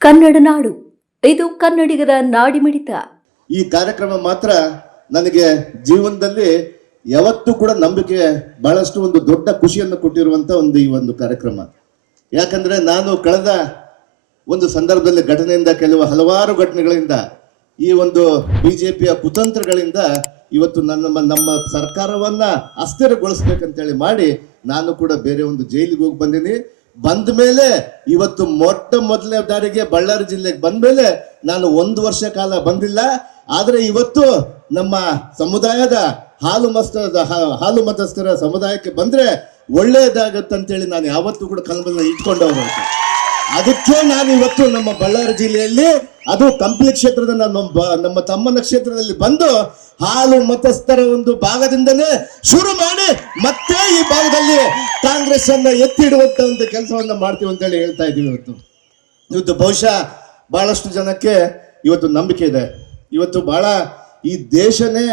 ಕನ್ನಡ ನಾಡು ಇದು ಕನ್ನಡಿಗರ ನಾಡಿಮಿಡಿತ. ಈ ಕಾರ್ಯಕ್ರಮ ಮಾತ್ರ ನನಗೆ ಜೀವನದಲ್ಲಿ ಯಾವತ್ತೂ ಕೂಡ ನಂಬಿಕೆ ಬಹಳಷ್ಟು ಒಂದು ದೊಡ್ಡ ಖುಷಿಯನ್ನು ಕೊಟ್ಟಿರುವಂತ ಈ ಒಂದು ಕಾರ್ಯಕ್ರಮ. ಯಾಕಂದ್ರೆ ನಾನು ಕಳೆದ ಒಂದು ಸಂದರ್ಭದಲ್ಲಿ ಘಟನೆಯಿಂದ ಹಲವಾರು ಘಟನೆಗಳಿಂದ ಈ ಒಂದು ಬಿಜೆಪಿಯ ಕುತಂತ್ರಗಳಿಂದ ಇವತ್ತು ನಮ್ಮ ಸರ್ಕಾರವನ್ನ ಅಸ್ಥಿರಗೊಳಿಸ್ಬೇಕಂತೇಳಿ ಮಾಡಿ ನಾನು ಕೂಡ ಬೇರೆ ಒಂದು ಜೈಲಿಗೆ ಹೋಗಿ ಬಂದೀನಿ. ಬಂದ ಮೇಲೆ ಇವತ್ತು ಮೊದಲನೇ ಬಾರಿಗೆ ಬಳ್ಳಾರಿ ಜಿಲ್ಲೆಗೆ ಬಂದ ಮೇಲೆ ನಾನು 1 ವರ್ಷ ಕಾಲ ಬಂದಿಲ್ಲ. ಆದ್ರೆ ಇವತ್ತು ನಮ್ಮ ಸಮುದಾಯದ ಹಾಲು ಮತಸ್ಥರ ಸಮುದಾಯಕ್ಕೆ ಬಂದ್ರೆ ಒಳ್ಳೇದಾಗತ್ತಂತೇಳಿ ನಾನು ಯಾವತ್ತೂ ಕೂಡ ಕನಸನ್ನ ಇಟ್ಕೊಂಡವ್ರು. ಅದಕ್ಕೆ ನಾನು ಇವತ್ತು ನಮ್ಮ ಬಳ್ಳಾರಿ ಜಿಲ್ಲೆಯಲ್ಲಿ ಅದು ಕಂಪ್ಲಿ ಕ್ಷೇತ್ರದ ನಮ್ಮ ತಮ್ಮನ ಕ್ಷೇತ್ರದಲ್ಲಿ ಬಂದು ಹಾಲು ಮತಸ್ಥರ ಒಂದು ಭಾಗದಿಂದನೇ ಶುರು ಮಾಡಿ ಮತ್ತೆ ಈ ಭಾಗದಲ್ಲಿ ಕಾಂಗ್ರೆಸ್ ಅನ್ನ ಎತ್ತಿಡುವಂತ ಒಂದು ಕೆಲಸವನ್ನ ಮಾಡ್ತೀವಿ ಅಂತ ಹೇಳಿ ಹೇಳ್ತಾ ಇದೀವಿ. ಇವತ್ತು ಬಹುಶಃ ಬಹಳಷ್ಟು ಜನಕ್ಕೆ ಇವತ್ತು ನಂಬಿಕೆ ಇದೆ. ಇವತ್ತು ಬಹಳ ಈ ದೇಶನೇ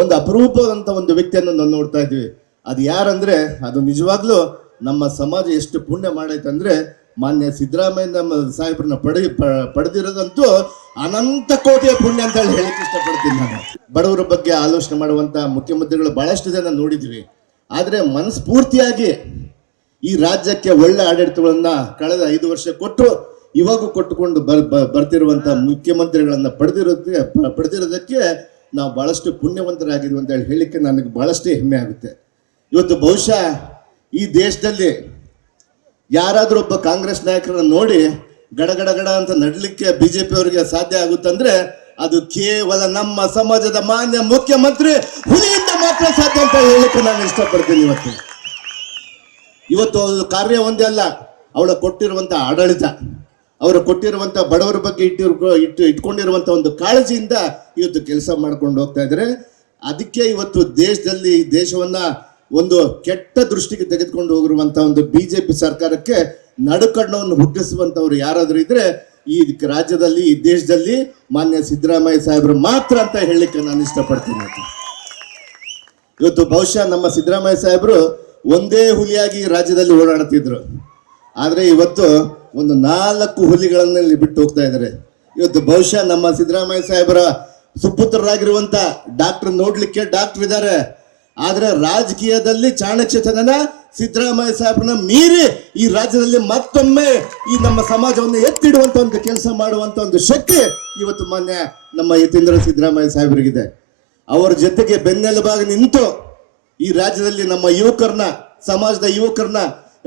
ಒಂದು ಅಪರೂಪದಂತ ಒಂದು ವ್ಯಕ್ತಿಯನ್ನು ನಾವು ನೋಡ್ತಾ ಇದ್ವಿ. ಅದು ಯಾರಂದ್ರೆ ಅದು ನಿಜವಾಗ್ಲೂ ನಮ್ಮ ಸಮಾಜ ಎಷ್ಟು ಪುಣ್ಯ ಮಾಡೈತಂದ್ರೆ ಮಾನ್ಯ ಸಿದ್ದರಾಮಯ್ಯ ಸಾಹೇಬ್ರನ್ನ ಪಡೆದಿರೋದಂತೂ ಅನಂತ ಕೋಟಿಯ ಪುಣ್ಯ ಅಂತ ಹೇಳಿ ಹೇಳಿಕ್ಕೆ ಇಷ್ಟಪಡ್ತೀನಿ. ನಾನು ಬಡವರ ಬಗ್ಗೆ ಆಲೋಚನೆ ಮಾಡುವಂತ ಮುಖ್ಯಮಂತ್ರಿಗಳು ಬಹಳಷ್ಟು ಜನ ನೋಡಿದ್ವಿ. ಆದ್ರೆ ಮನಸ್ಫೂರ್ತಿಯಾಗಿ ಈ ರಾಜ್ಯಕ್ಕೆ ಒಳ್ಳೆ ಆಡಳಿತಗಳನ್ನ ಕಳೆದ 5 ವರ್ಷ ಕೊಟ್ಟು ಇವಾಗೂ ಕೊಟ್ಟುಕೊಂಡು ಬರ್ತಿರುವಂತ ಮುಖ್ಯಮಂತ್ರಿಗಳನ್ನ ಪಡೆದಿರೋದಕ್ಕೆ ನಾವು ಬಹಳಷ್ಟು ಪುಣ್ಯವಂತರಾಗಿದ್ವಿ ಅಂತ ಹೇಳಿ ಹೇಳಿಕ್ಕೆ ನನಗೆ ಬಹಳಷ್ಟು ಹೆಮ್ಮೆ ಆಗುತ್ತೆ. ಇವತ್ತು ಬಹುಶಃ ಈ ದೇಶದಲ್ಲಿ ಯಾರಾದ್ರೂ ಒಬ್ಬ ಕಾಂಗ್ರೆಸ್ ನಾಯಕರನ್ನ ನೋಡಿ ಗಡಗಡ ಅಂತ ನಡ್ಲಿಕ್ಕೆ ಬಿಜೆಪಿ ಅವರಿಗೆ ಸಾಧ್ಯ ಆಗುತ್ತಂದ್ರೆ ಅದು ಕೇವಲ ನಮ್ಮ ಸಮಾಜದ ಮಾನ್ಯ ಮುಖ್ಯಮಂತ್ರಿ ಹುಲಿಯಿಂದ ಮಾತ್ರ ಸಾಧ್ಯ ಅಂತ ಹೇಳಿಕ್ಕೆ ನಾನು ಇಷ್ಟಪಡ್ತೀನಿ. ಇವತ್ತು ಕಾರ್ಯ ಒಂದೇ ಅಲ್ಲ, ಅವಳ ಕೊಟ್ಟಿರುವಂತ ಆಡಳಿತ, ಅವರು ಕೊಟ್ಟಿರುವಂತ ಬಡವರ ಬಗ್ಗೆ ಇಟ್ಕೊಂಡಿರುವಂತ ಒಂದು ಕಾಳಜಿಯಿಂದ ಇವತ್ತು ಕೆಲಸ ಮಾಡ್ಕೊಂಡು ಹೋಗ್ತಾ ಇದ್ದಾರೆ. ಅದಕ್ಕೆ ಇವತ್ತು ದೇಶದಲ್ಲಿ ದೇಶವನ್ನ ಒಂದು ಕೆಟ್ಟ ದೃಷ್ಟಿಗೆ ತೆಗೆದುಕೊಂಡು ಹೋಗಿರುವಂತ ಒಂದು ಬಿಜೆಪಿ ಸರ್ಕಾರಕ್ಕೆ ನಡುಕಣ್ಣವನ್ನು ಹುಟ್ಟಿಸುವಂತವ್ರು ಯಾರಾದ್ರೂ ಇದ್ರೆ ಈ ರಾಜ್ಯದಲ್ಲಿ ಈ ದೇಶದಲ್ಲಿ ಮಾನ್ಯ ಸಿದ್ದರಾಮಯ್ಯ ಸಾಹೇಬರು ಮಾತ್ರ ಅಂತ ಹೇಳಲಿಕ್ಕೆ ನಾನು ಇಷ್ಟಪಡ್ತೀನಿ. ಇವತ್ತು ಬಹುಶಃ ನಮ್ಮ ಸಿದ್ದರಾಮಯ್ಯ ಸಾಹೇಬರು ಒಂದೇ ಹುಲಿಯಾಗಿ ರಾಜ್ಯದಲ್ಲಿ ಓಡಾಡ್ತಿದ್ರು. ಆದ್ರೆ ಇವತ್ತು ಒಂದು 4 ಹುಲಿಗಳನ್ನ ಬಿಟ್ಟು ಹೋಗ್ತಾ ಇದ್ದಾರೆ. ಇವತ್ತು ಬಹುಶಃ ನಮ್ಮ ಸಿದ್ದರಾಮಯ್ಯ ಸಾಹೇಬರ ಸುಪುತ್ರರಾಗಿರುವಂತ ಡಾಕ್ಟರ್ ನೋಡ್ಲಿಕ್ಕೆ ಡಾಕ್ಟರ್ ಇದ್ದಾರೆ. ಆದ್ರೆ ರಾಜಕೀಯದಲ್ಲಿ ಚಾಣಕ್ಯತನ ಸಿದ್ದರಾಮಯ್ಯ ಸಾಹೇಬ್ರನ್ನ ಮೀರಿ ಈ ರಾಜ್ಯದಲ್ಲಿ ಮತ್ತೊಮ್ಮೆ ಈ ನಮ್ಮ ಸಮಾಜವನ್ನು ಎತ್ತಿಡುವಂತ ಒಂದು ಕೆಲಸ ಮಾಡುವಂತ ಒಂದು ಶಕ್ತಿ ಇವತ್ತು ಮಾನ್ಯ ನಮ್ಮ ಯತೀಂದ್ರ ಸಿದ್ದರಾಮಯ್ಯ ಸಾಹೇಬರಿಗಿದೆ. ಅವರ ಜೊತೆಗೆ ಬೆನ್ನೆಲುಬಾಗಿ ನಿಂತು ಈ ರಾಜ್ಯದಲ್ಲಿ ನಮ್ಮ ಯುವಕರನ್ನ, ಸಮಾಜದ ಯುವಕರನ್ನ,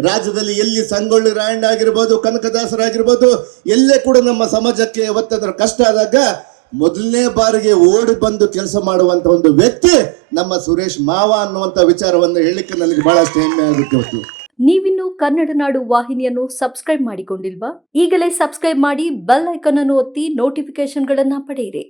ರಾಜ್ಯದಲ್ಲಿ ಎಲ್ಲಿ ಸಂಗೊಳ್ಳಿ ರಾಯಣ್ಣ ಆಗಿರ್ಬೋದು, ಕನಕದಾಸರಾಗಿರ್ಬೋದು, ಎಲ್ಲೇ ಕೂಡ ನಮ್ಮ ಸಮಾಜಕ್ಕೆ ಯಾವತ್ತಾದ್ರೂ ಕಷ್ಟ ಆದಾಗ ಮೊದಲನೇ ಬಾರಿಗೆ ಓಡಿ ಬಂದು ಕೆಲಸ ಮಾಡುವಂತ ಒಂದು ವ್ಯಕ್ತಿ ನಮ್ಮ ಸುರೇಶ್ ಮಾವ ಅನ್ನುವಂತ ವಿಚಾರವನ್ನು ಹೇಳಲಿಕ್ಕೆ ನನಗೆ ಬಹಳಷ್ಟು ಹೆಮ್ಮೆ ಆಗುತ್ತೆ. ನೀವಿನ್ನು ಕನ್ನಡ ನಾಡು ವಾಹಿನಿಯನ್ನು ಸಬ್ಸ್ಕ್ರೈಬ್ ಮಾಡಿಕೊಂಡಿಲ್ವಾ? ಈಗಲೇ ಸಬ್ಸ್ಕ್ರೈಬ್ ಮಾಡಿ ಬೆಲ್ ಐಕಾನ್ ಅನ್ನು ಒತ್ತಿ ನೋಟಿಫಿಕೇಶನ್ಗಳನ್ನ ಪಡೆಯಿರಿ.